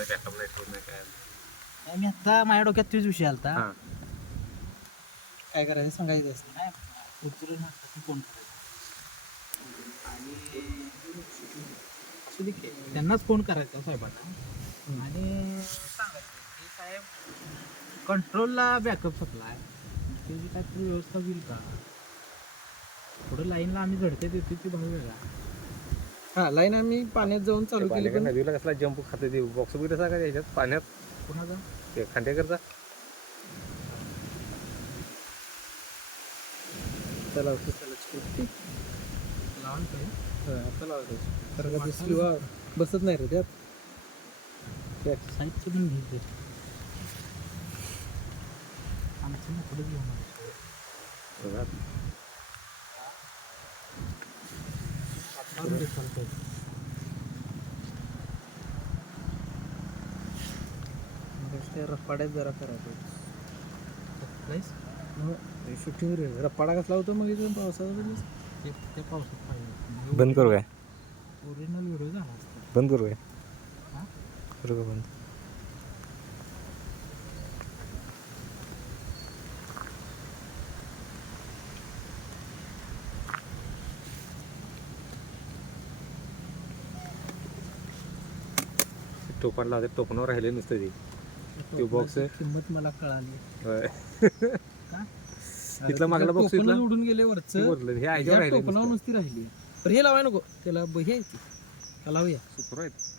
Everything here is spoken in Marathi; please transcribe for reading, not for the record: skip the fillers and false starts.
नाही बॅकअप नाही ठेवत नाही काय मी आता माझ्या डोक्यात तोच विषय आलता हां काय करायचं सांगायचं असतं नाही पुढचं नाटकाचं फोन करायचा आणि असू दे की, त्यांनाच फोन करायचा साहेबांना आणि सांगायचं की साहेब कंट्रोलला बॅकअप सप्लाय त्याची काहीतरी व्यवस्था होईल का पुढं लाईनला आम्ही झडते देतो ती भाऊ वेगळा हा लाईन आम्ही पाण्यात जाऊन चालू केली पण नदीला कसला जंप खाते ते बॉक्स वगैरे सांगा याच्यात पाण्यात कुणाचा ते खांडेकरचा चला आता लावून पाहिजे लावतो कारण का स्लिवा बसत नाही रे त्यात साहित्य पण घ्यायचे आमचं ना पुढे घेऊन बघा चालतंय त्या रपाड्यात जरा करायचं प्लेस शूटिंग रे रपाडा कसला होतो मग इथून पावसाचा त्या पावसात पाहिजे बंद करू काय ओरिजिनल व्हिडिओ झाला असता बंद करू काय हां करू का बंद टोपण लावते टोपणावर राहिले नुसतं ते बॉक्स किंमत मला कळाली का तिथला मागला बॉक्स इथला उडून गेले वरचं हे आयच्यावर राहिले टोपणावर नुसती राहिली पण हे लावाय नको त्याला हे का लावूया सुपर आहेत